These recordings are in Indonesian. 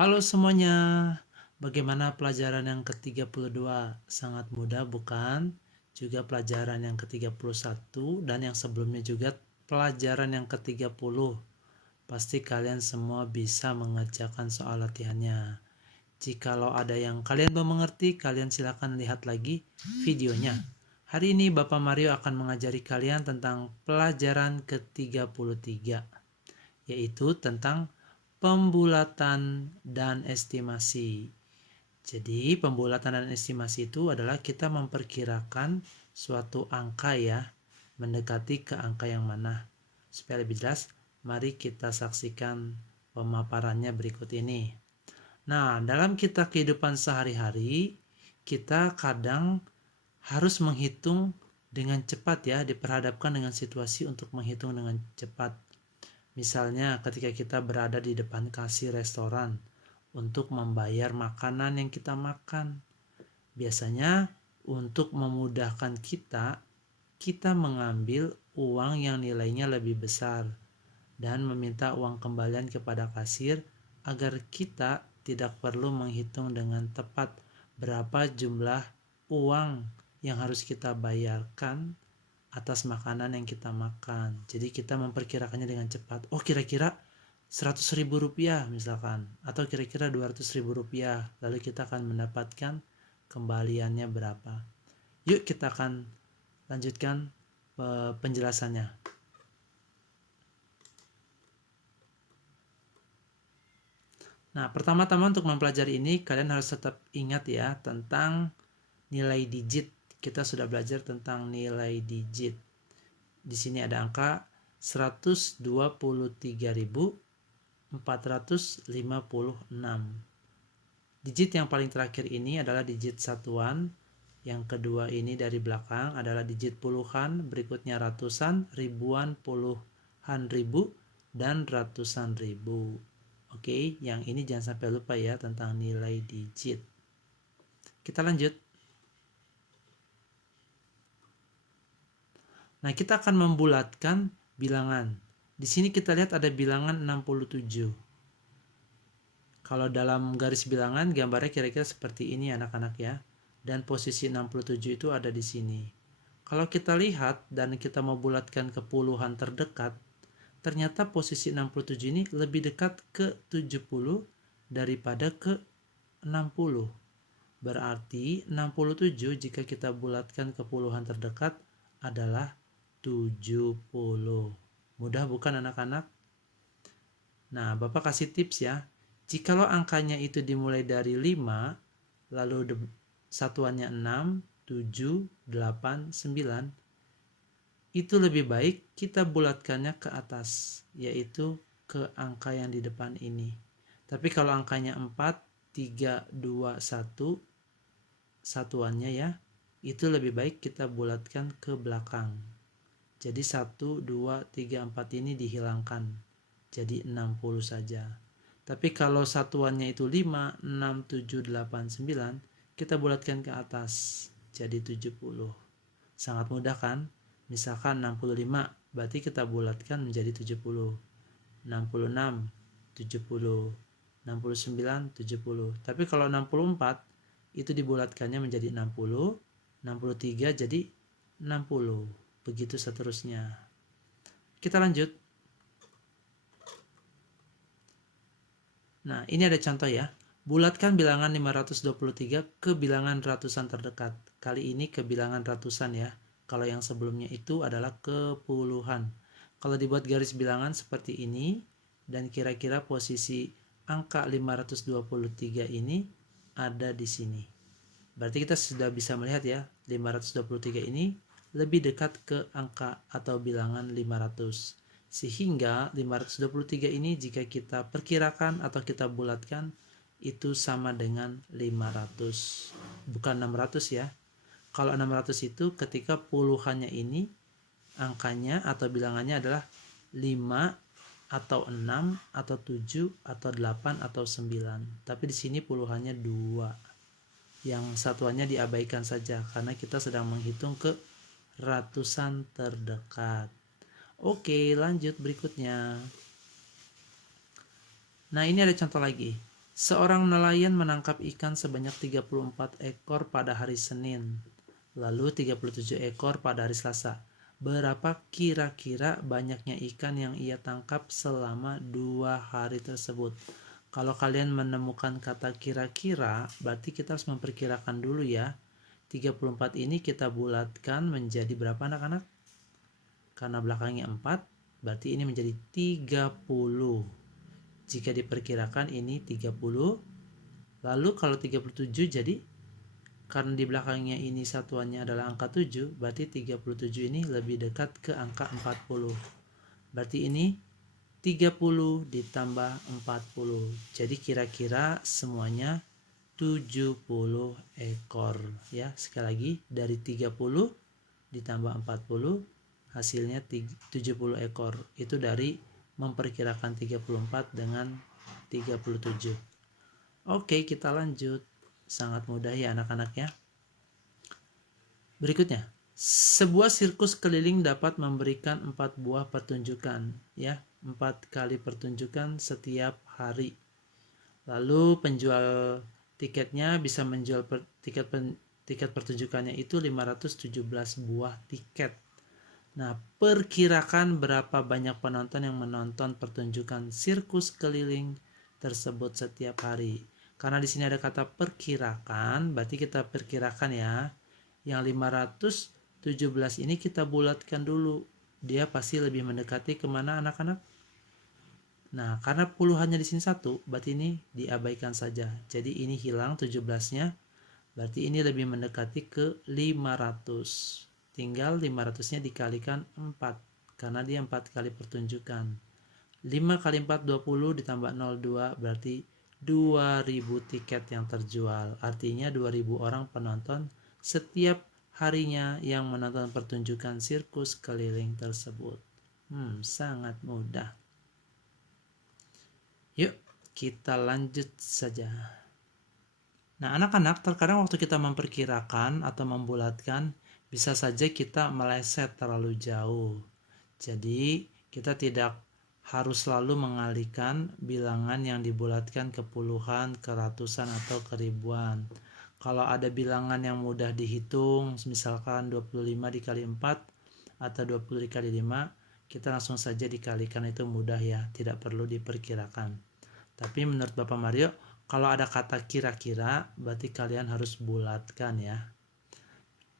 Halo semuanya, bagaimana pelajaran yang ke-32? Sangat mudah bukan? Juga pelajaran yang ke-31 dan yang sebelumnya juga pelajaran yang ke-30. Pasti kalian semua bisa mengerjakan soal latihannya. Jikalau ada yang kalian belum mengerti, kalian silakan lihat lagi videonya. Hari ini Bapak Mario akan mengajari kalian tentang pelajaran ke-33, yaitu tentang pembulatan dan estimasi. Jadi, pembulatan dan estimasi itu adalah kita memperkirakan suatu angka ya, mendekati ke angka yang mana. Supaya lebih jelas, mari kita saksikan pemaparannya berikut ini. Nah, dalam kita kehidupan sehari-hari, kita kadang harus menghitung dengan cepat ya, diperhadapkan dengan situasi untuk menghitung dengan cepat. Misalnya ketika kita berada di depan kasir restoran untuk membayar makanan yang kita makan. Biasanya untuk memudahkan kita mengambil uang yang nilainya lebih besar dan meminta uang kembalian kepada kasir agar kita tidak perlu menghitung dengan tepat berapa jumlah uang yang harus kita bayarkan atas makanan yang kita makan. Jadi kita memperkirakannya dengan cepat. Oh, kira-kira 100.000 rupiah misalkan, atau kira-kira 200.000 rupiah. Lalu kita akan mendapatkan kembaliannya berapa. Yuk kita akan lanjutkan penjelasannya. Nah, pertama-tama untuk mempelajari ini kalian harus tetap ingat ya tentang nilai digit. Kita sudah belajar tentang nilai digit. Di sini ada angka 123.456. Digit yang paling terakhir ini adalah digit satuan. Yang kedua ini dari belakang adalah digit puluhan, berikutnya ratusan, ribuan, puluhan ribu, dan ratusan ribu. Oke, yang ini jangan sampai lupa ya tentang nilai digit. Kita lanjut. Nah, kita akan membulatkan bilangan. Di sini kita lihat ada bilangan 67. Kalau dalam garis bilangan gambarnya kira-kira seperti ini anak-anak ya. Dan posisi 67 itu ada di sini. Kalau kita lihat dan kita mau bulatkan ke puluhan terdekat, ternyata posisi 67 ini lebih dekat ke 70 daripada ke 60. Berarti 67 jika kita bulatkan ke puluhan terdekat adalah 70. Mudah bukan anak-anak? Nah, Bapak kasih tips ya. Jikalau angkanya itu dimulai dari 5, lalu satuannya 6, 7, 8, 9, itu lebih baik kita bulatkannya ke atas, yaitu ke angka yang di depan ini. Tapi kalau angkanya 4, 3, 2, 1, satuannya ya, itu lebih baik kita bulatkan ke belakang. Jadi 1, 2, 3, 4 ini dihilangkan. Jadi 60 saja. Tapi kalau satuannya itu 5, 6, 7, 8, 9, kita bulatkan ke atas. Jadi 70. Sangat mudah kan? Misalkan 65, berarti kita bulatkan menjadi 70. 66, 70. 69, 70. Tapi kalau 64, itu dibulatkannya menjadi 60. 63 jadi 60. Begitu seterusnya. Kita lanjut. Nah, ini ada contoh ya. Bulatkan bilangan 523 ke bilangan ratusan terdekat. Kali ini ke bilangan ratusan ya. Kalau yang sebelumnya itu adalah ke puluhan. Kalau dibuat garis bilangan seperti ini, dan kira-kira posisi angka 523 ini ada di sini. Berarti kita sudah bisa melihat ya, 523 ini lebih dekat ke angka atau bilangan 500. Sehingga 523 ini jika kita perkirakan atau kita bulatkan itu sama dengan 500. Bukan 600 ya. Kalau 600 itu ketika puluhannya ini angkanya atau bilangannya adalah 5 atau 6 atau 7 atau 8 atau 9. Tapi di sini puluhannya 2. Yang satuannya diabaikan saja karena kita sedang menghitung ke ratusan terdekat. Oke, lanjut berikutnya. Nah, ini ada contoh lagi. Seorang nelayan menangkap ikan sebanyak 34 ekor pada hari Senin, lalu 37 ekor pada hari Selasa. Berapa kira-kira banyaknya ikan yang ia tangkap selama 2 hari tersebut? Kalau kalian menemukan kata kira-kira, berarti kita harus memperkirakan dulu ya. 34 ini kita bulatkan menjadi berapa anak-anak? Karena belakangnya 4, berarti ini menjadi 30. Jika diperkirakan ini 30. Lalu kalau 37 jadi, karena di belakangnya ini satuannya adalah angka 7, berarti 37 ini lebih dekat ke angka 40. Berarti ini 30 ditambah 40. Jadi kira-kira semuanya 70 ekor ya. Sekali lagi, dari 30 ditambah 40 hasilnya 70 ekor. Itu dari memperkirakan 34 dengan 37. Oke, kita lanjut. Sangat mudah ya anak-anak ya. Berikutnya, sebuah sirkus keliling dapat memberikan 4 buah pertunjukan ya, 4 kali pertunjukan setiap hari. Lalu penjual tiketnya bisa menjual tiket pertunjukannya itu 517 buah tiket. Nah, perkirakan berapa banyak penonton yang menonton pertunjukan sirkus keliling tersebut setiap hari. Karena di sini ada kata perkirakan, berarti kita perkirakan ya. Yang 517 ini kita bulatkan dulu. Dia pasti lebih mendekati kemana anak-anak? Nah, karena puluhannya di sini 1, berarti ini diabaikan saja. Jadi ini hilang 17-nya, berarti ini lebih mendekati ke 500. Tinggal 500-nya dikalikan 4, karena dia 4 kali pertunjukan. 5 kali 4, 20, ditambah 02, berarti 2000 tiket yang terjual. Artinya 2000 orang penonton setiap harinya yang menonton pertunjukan sirkus keliling tersebut. Sangat mudah. Yuk, kita lanjut saja. Nah, anak-anak, terkadang waktu kita memperkirakan atau membulatkan, bisa saja kita meleset terlalu jauh. Jadi, kita tidak harus selalu mengalihkan bilangan yang dibulatkan ke puluhan, ke ratusan, atau ke ribuan. Kalau ada bilangan yang mudah dihitung, misalkan 25 dikali 4 atau 20 dikali 5, kita langsung saja dikalikan, itu mudah ya, tidak perlu diperkirakan. Tapi menurut Bapak Mario, kalau ada kata kira-kira, berarti kalian harus bulatkan ya.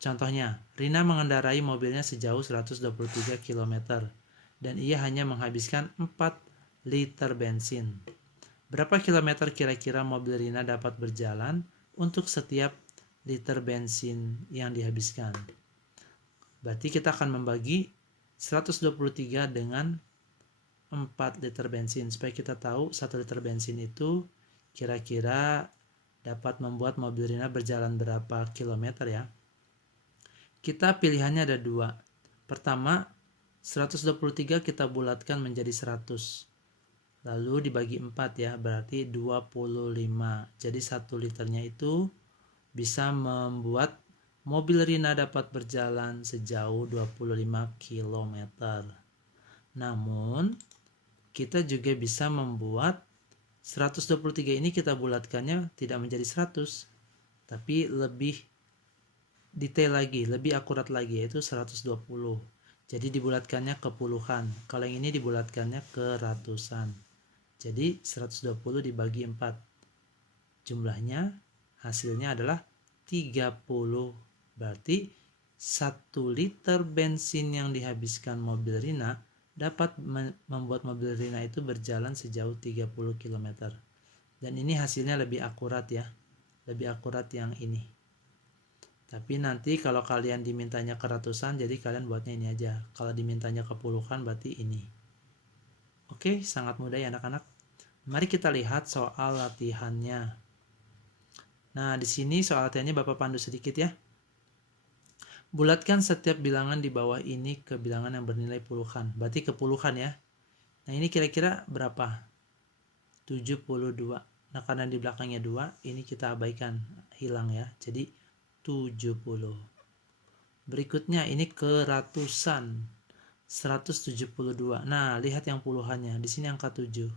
Contohnya, Rina mengendarai mobilnya sejauh 123 km dan ia hanya menghabiskan 4 liter bensin. Berapa kilometer kira-kira mobil Rina dapat berjalan untuk setiap liter bensin yang dihabiskan? Berarti kita akan membagi 123 dengan 4 liter bensin supaya kita tahu 1 liter bensin itu kira-kira dapat membuat mobil Rina berjalan berapa kilometer ya. Kita pilihannya ada 2. Pertama, 123 kita bulatkan menjadi 100. Lalu dibagi 4 ya, berarti 25. Jadi 1 liternya itu bisa membuat mobil Rina dapat berjalan sejauh 25 km. Namun, kita juga bisa membuat 123 ini kita bulatkannya tidak menjadi 100, tapi lebih detail lagi, lebih akurat lagi, yaitu 120. Jadi dibulatkannya ke puluhan. Kalau yang ini dibulatkannya ke ratusan. Jadi 120 dibagi 4. Jumlahnya hasilnya adalah 30. Berarti 1 liter bensin yang dihabiskan mobil Rina dapat membuat mobil Rina itu berjalan sejauh 30 km. Dan ini hasilnya lebih akurat ya. Lebih akurat yang ini. Tapi nanti kalau kalian dimintanya ke ratusan, jadi kalian buatnya ini aja. Kalau dimintanya ke puluhan, berarti ini. Oke, sangat mudah ya anak-anak. Mari kita lihat soal latihannya. Nah, di sini soal latihannya Bapak pandu sedikit ya. Bulatkan setiap bilangan di bawah ini ke bilangan yang bernilai puluhan. Berarti ke puluhan ya. Nah, ini kira-kira berapa? 72. Nah, karena di belakangnya 2, ini kita abaikan, hilang ya. Jadi 70. Berikutnya ini ke ratusan. 172. Nah, lihat yang puluhannya. Di sini angka 7.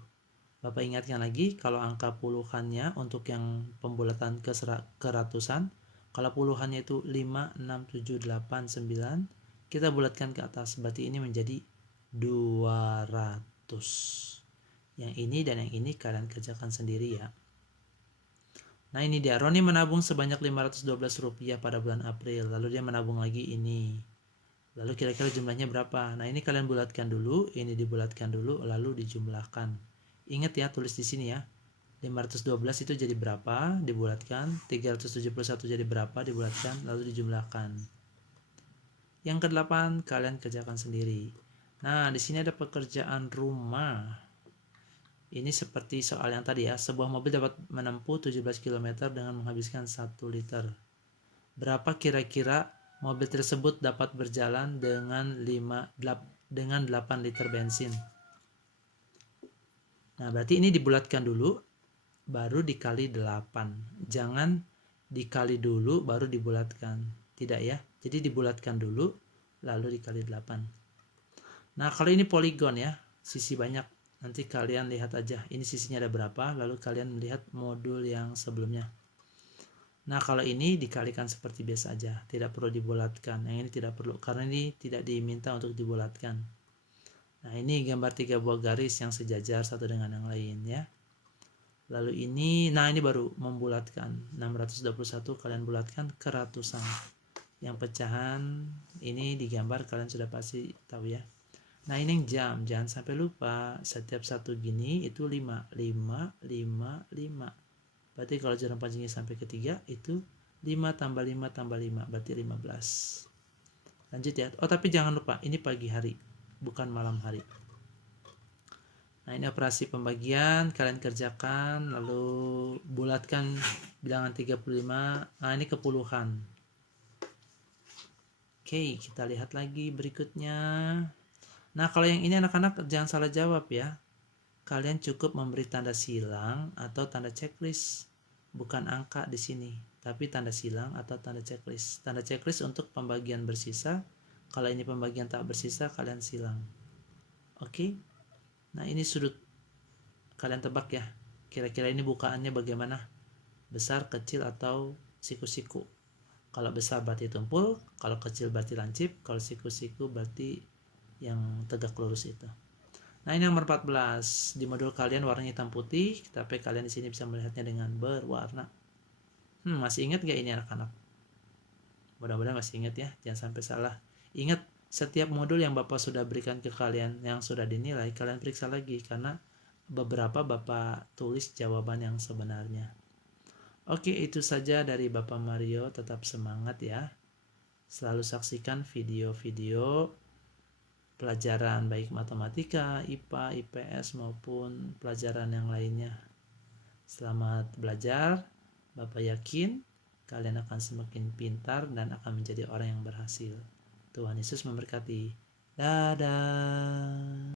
Bapak ingatkan lagi, kalau angka puluhannya untuk yang pembulatan ke ratusan, kalau puluhannya itu 5, 6, 7, 8, 9, kita bulatkan ke atas, berarti ini menjadi 200. Yang ini dan yang ini kalian kerjakan sendiri ya. Nah ini dia, Roni menabung sebanyak Rp512 pada bulan April, lalu dia menabung lagi ini. Lalu kira-kira jumlahnya berapa? Nah ini kalian bulatkan dulu, ini dibulatkan dulu, lalu dijumlahkan. Ingat ya, tulis di sini ya. 512 itu jadi berapa? Dibulatkan. 371 jadi berapa? Dibulatkan, lalu dijumlahkan. Yang ke-8 kalian kerjakan sendiri. Nah, di sini ada pekerjaan rumah. Ini seperti soal yang tadi ya, sebuah mobil dapat menempuh 17 km dengan menghabiskan 1 liter. Berapa kira-kira mobil tersebut dapat berjalan dengan 8 liter bensin? Nah, berarti ini dibulatkan dulu, baru dikali 8. Jangan dikali dulu, baru dibulatkan. Tidak ya, jadi dibulatkan dulu, lalu dikali 8. Nah, kalau ini poligon ya, sisi banyak. Nanti kalian lihat aja, ini sisinya ada berapa, lalu kalian melihat modul yang sebelumnya. Nah, kalau ini dikalikan seperti biasa aja, tidak perlu dibulatkan. Yang ini tidak perlu, karena ini tidak diminta untuk dibulatkan. Nah, ini gambar 3 buah garis yang sejajar satu dengan yang lain ya. Lalu ini, nah ini baru membulatkan. 621 kalian bulatkan ke ratusan. Yang pecahan ini digambar, kalian sudah pasti tahu ya. Nah ini yang jam, jangan sampai lupa, setiap satu gini itu 5, 5, 5, 5. Berarti kalau jarum pancingnya sampai ke 3 itu 5 tambah 5 tambah 5, berarti 15. Lanjut ya, oh tapi jangan lupa, ini pagi hari, bukan malam hari. Nah ini operasi pembagian, kalian kerjakan, lalu bulatkan bilangan 35, nah ini kepuluhan. Oke, kita lihat lagi berikutnya. Nah, kalau yang ini anak-anak jangan salah jawab ya. Kalian cukup memberi tanda silang atau tanda checklist. Bukan angka di sini, tapi tanda silang atau tanda checklist. Tanda checklist untuk pembagian bersisa. Kalau ini pembagian tak bersisa, kalian silang. Oke. Nah, ini sudut. Kalian tebak ya. Kira-kira ini bukaannya bagaimana? Besar, kecil, atau siku-siku? Kalau besar berarti tumpul, kalau kecil berarti lancip, kalau siku-siku berarti yang tegak lurus itu. Nah ini nomor 14, di modul kalian warnanya hitam putih, tapi kalian di sini bisa melihatnya dengan berwarna. Masih ingat gak ini anak-anak? Mudah-mudahan masih ingat ya, jangan sampai salah. Ingat, setiap modul yang Bapak sudah berikan ke kalian yang sudah dinilai, kalian periksa lagi karena beberapa Bapak tulis jawaban yang sebenarnya. Oke, itu saja dari Bapak Mario, tetap semangat ya. Selalu saksikan video-video pelajaran baik matematika, IPA, IPS maupun pelajaran yang lainnya. Selamat belajar. Bapak yakin kalian akan semakin pintar dan akan menjadi orang yang berhasil. Tuhan Yesus memberkati. Dadah.